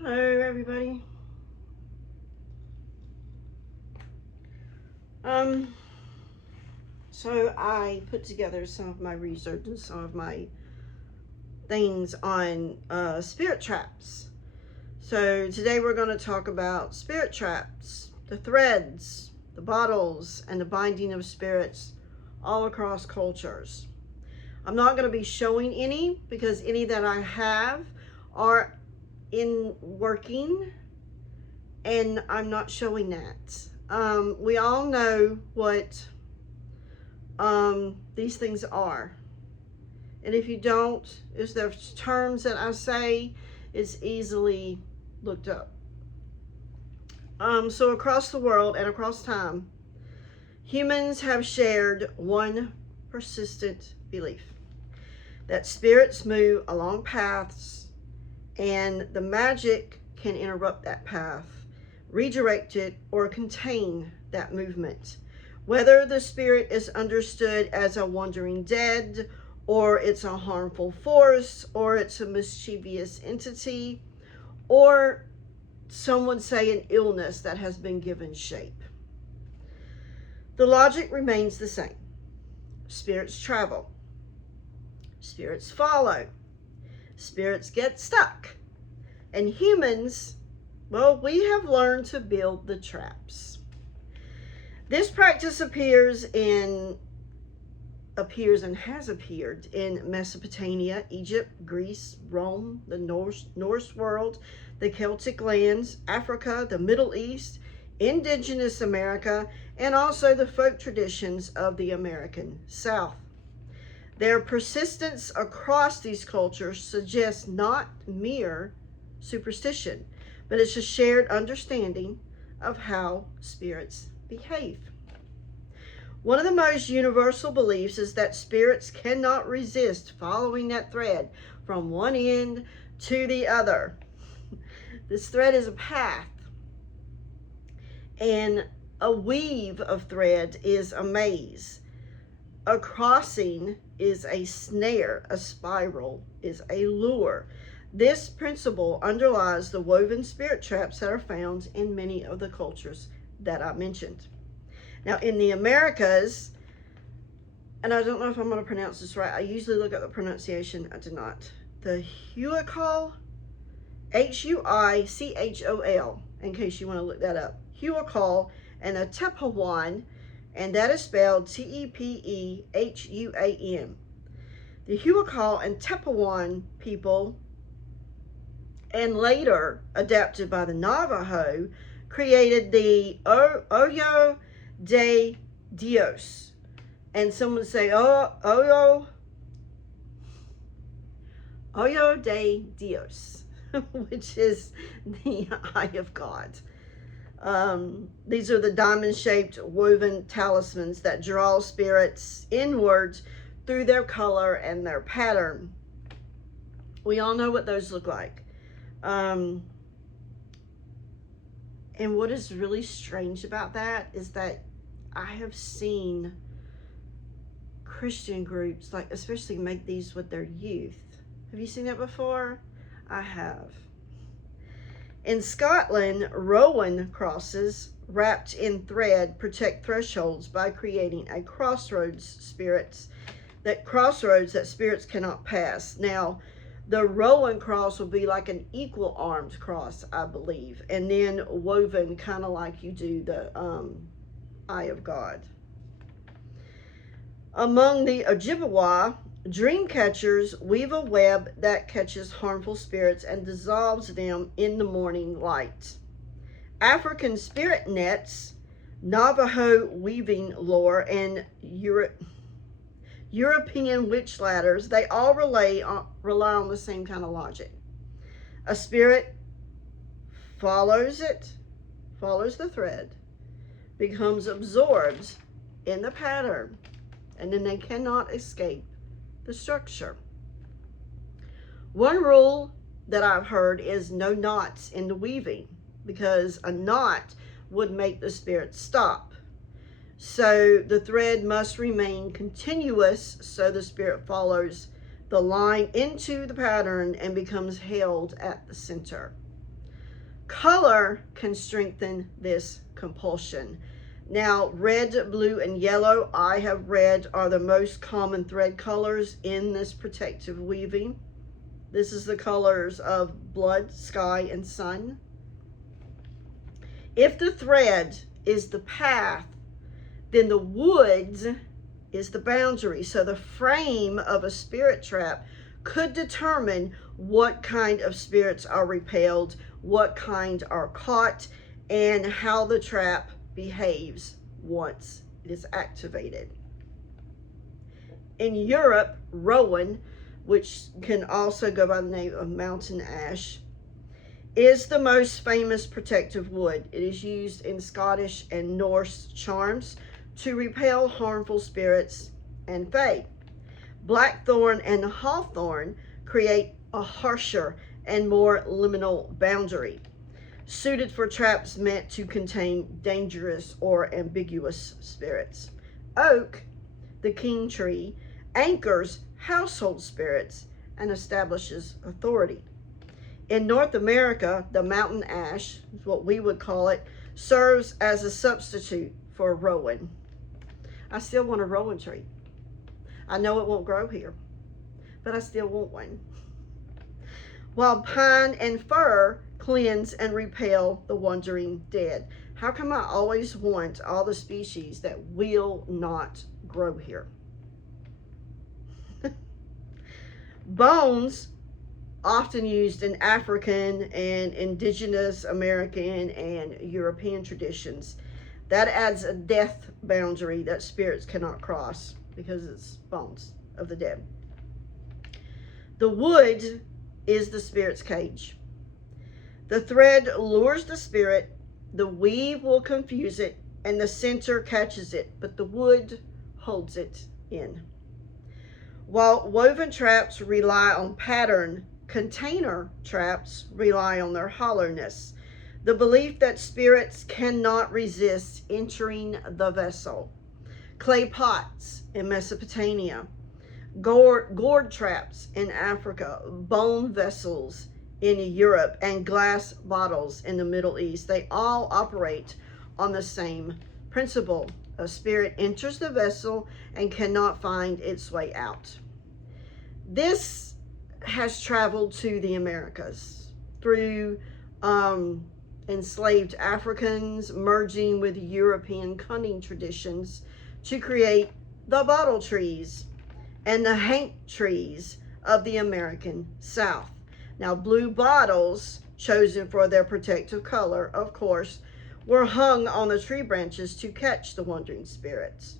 Hello, everybody. Um, so I put together some of my research and some of my things on spirit traps. So today we're going to talk about spirit traps, the threads, the bottles, and the binding of spirits all across cultures. I'm not going to be showing any because any that I have are in working, and I'm not showing that. We all know what these things are. And if you don't, is there terms that I say is easily looked up. So across the world and across time, humans have shared one persistent belief that spirits move along paths and the magic can interrupt that path, redirect it, or contain that movement. Whether the spirit is understood as a wandering dead, or it's a harmful force, or it's a mischievous entity, or some would say an illness that has been given shape. The logic remains the same. Spirits travel. Spirits follow. Spirits get stuck. And humans, well, we have learned to build the traps. This practice appears and has appeared in Mesopotamia, Egypt, Greece, Rome, the Norse world, the Celtic lands, Africa, the Middle East, indigenous America, and also the folk traditions of the American South. Their persistence across these cultures suggests not mere superstition, but it's a shared understanding of how spirits behave. One of the most universal beliefs is that spirits cannot resist following that thread from one end to the other. This thread is a path, and a weave of thread is a maze. A crossing is a snare, a spiral is a lure. This principle underlies the woven spirit traps that are found in many of the cultures that I mentioned. Now, in the Americas, and I don't know if I'm going to pronounce this right. I usually look at the pronunciation. I did not. The Huichol, Huichol, in case you want to look that up. Huichol and a Tepehuan, and that is spelled Tepehuan. The Huichol and Tepehuan people, and later adapted by the Navajo, created the Oyo de Dios. And some would say, Oyo de Dios, which is the eye of God. These are the diamond-shaped woven talismans that draw spirits inwards through their color and their pattern. We all know what those look like. And what is really strange about that is that I have seen Christian groups, like especially make these with their youth. Have you seen that before? I have. In Scotland, Rowan crosses wrapped in thread protect thresholds by creating a crossroads that spirits cannot pass. Now, the Rowan cross will be like an equal armed cross, I believe, and then woven kind of like you do the eye of God. Among the Ojibwa, dream catchers weave a web that catches harmful spirits and dissolves them in the morning light. African spirit nets, Navajo weaving lore, and European witch ladders, they all rely on the same kind of logic. A spirit follows the thread, becomes absorbed in the pattern, and then they cannot escape the structure. One rule that I've heard is no knots in the weaving, because a knot would make the spirit stop. So the thread must remain continuous so the spirit follows the line into the pattern and becomes held at the center. Color can strengthen this compulsion. Now, red, blue, and yellow, I have read, are the most common thread colors in this protective weaving. This is the colors of blood, sky, and sun. If the thread is the path, then the wood is the boundary. So the frame of a spirit trap could determine what kind of spirits are repelled, what kind are caught, and how the trap behaves once it is activated. In Europe, rowan, which can also go by the name of mountain ash, is the most famous protective wood. It is used in Scottish and Norse charms to repel harmful spirits and fae. Blackthorn and hawthorn create a harsher and more liminal boundary, suited for traps meant to contain dangerous or ambiguous spirits. Oak, the king tree, anchors household spirits and establishes authority. In North America, the mountain ash, is what we would call it, serves as a substitute for rowan. I still want a rowan tree. I know it won't grow here, but I still want one. While pine and fir cleanse and repel the wandering dead. How come I always want all the species that will not grow here? Bones, often used in African and indigenous American and European traditions, that adds a death boundary that spirits cannot cross because it's bones of the dead. The wood is the spirit's cage. The thread lures the spirit, the weave will confuse it, and the center catches it, but the wood holds it in. While woven traps rely on pattern, container traps rely on their hollowness. The belief that spirits cannot resist entering the vessel. Clay pots in Mesopotamia, gourd traps in Africa, bone vessels in Europe, and glass bottles in the Middle East. They all operate on the same principle. A spirit enters the vessel and cannot find its way out. This has traveled to the Americas through enslaved Africans merging with European cunning traditions to create the bottle trees and the hank trees of the American South. Now, blue bottles, chosen for their protective color, of course, were hung on the tree branches to catch the wandering spirits.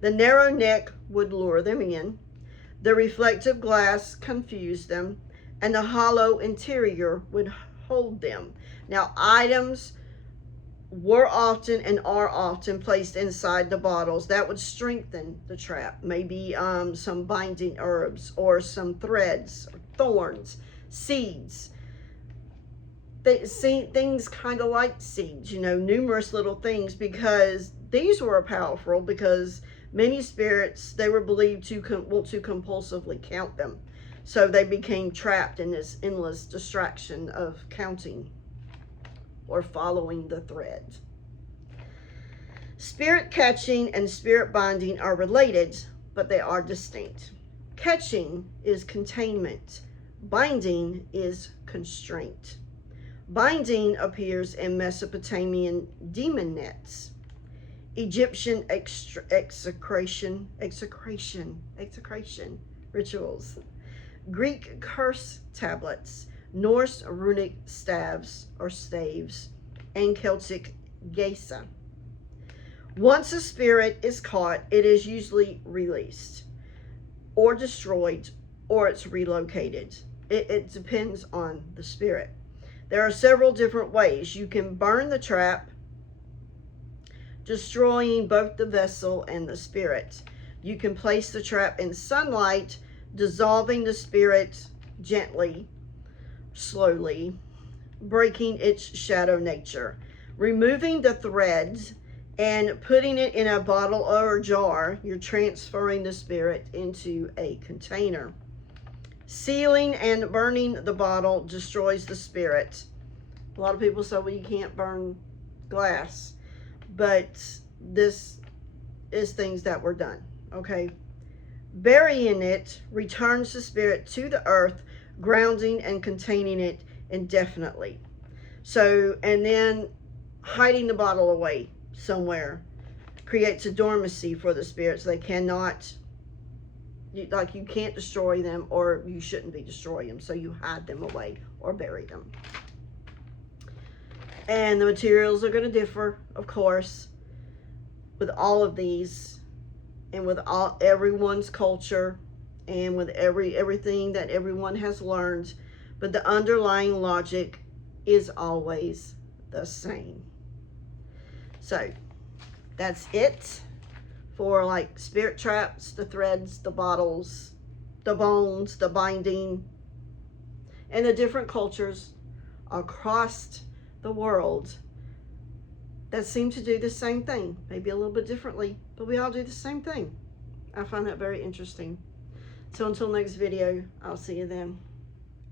The narrow neck would lure them in, the reflective glass confused them, and the hollow interior would hold them. Now, items were often and are often placed inside the bottles that would strengthen the trap. Maybe some binding herbs or some threads, or thorns, seeds. Things kind of like seeds, numerous little things, because these were powerful, because many spirits, they were believed to want to compulsively count them. So they became trapped in this endless distraction of counting or following the thread. Spirit catching and spirit binding are related, but they are distinct. Catching is containment. Binding is constraint. Binding appears in Mesopotamian demon nets, Egyptian execration rituals, Greek curse tablets, Norse runic staves or staves, and Celtic geisa. Once a spirit is caught, it is usually released or destroyed, or it's relocated. It depends on the spirit. There are several different ways. You can burn the trap, destroying both the vessel and the spirit. You can place the trap in sunlight, dissolving the spirit gently, slowly, breaking its shadow nature. Removing the threads and putting it in a bottle or a jar, you're transferring the spirit into a container. Sealing and burning the bottle destroys the spirit, A lot of people say, well, you can't burn glass, but this is things that were done, okay? Burying it returns the spirit to the earth, grounding and containing it indefinitely. So, and then hiding the bottle away somewhere creates a dormancy for the spirits. They cannot, like, you can't destroy them, or you shouldn't be destroying them, so you hide them away or bury them. And the materials are going to differ, of course, with all of these, and with everyone's culture, and with everything that everyone has learned, but the underlying logic is always the same. So that's it for like spirit traps, the threads, the bottles, the bones, the binding, and the different cultures across the world that seem to do the same thing, maybe a little bit differently, but we all do the same thing. I find that very interesting. So until next video, I'll see you then.